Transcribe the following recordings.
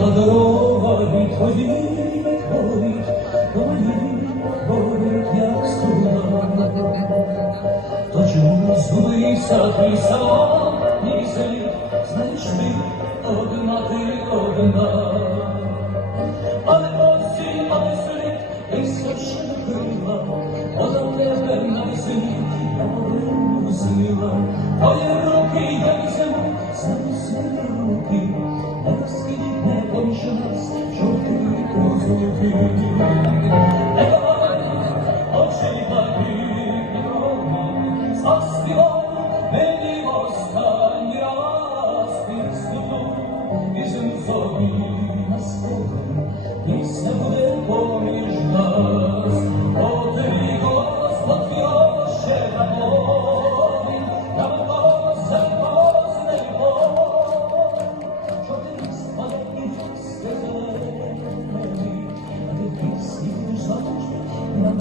Одна дорога відходить, ходить, ходить, ходить, як сума. То чому згубився твій сама, слід, знаєш ти, одна ти одна. Але осінь, але слід, ти совершенно крила, Одна тебе на весні, я мову зміла, Твої руки я Oh,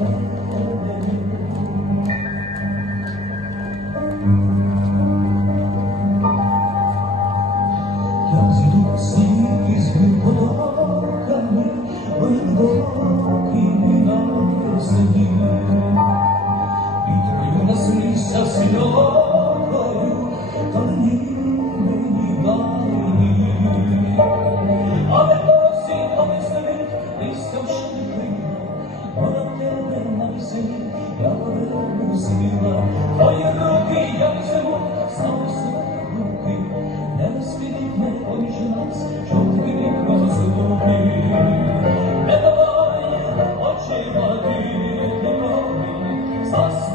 うん。us.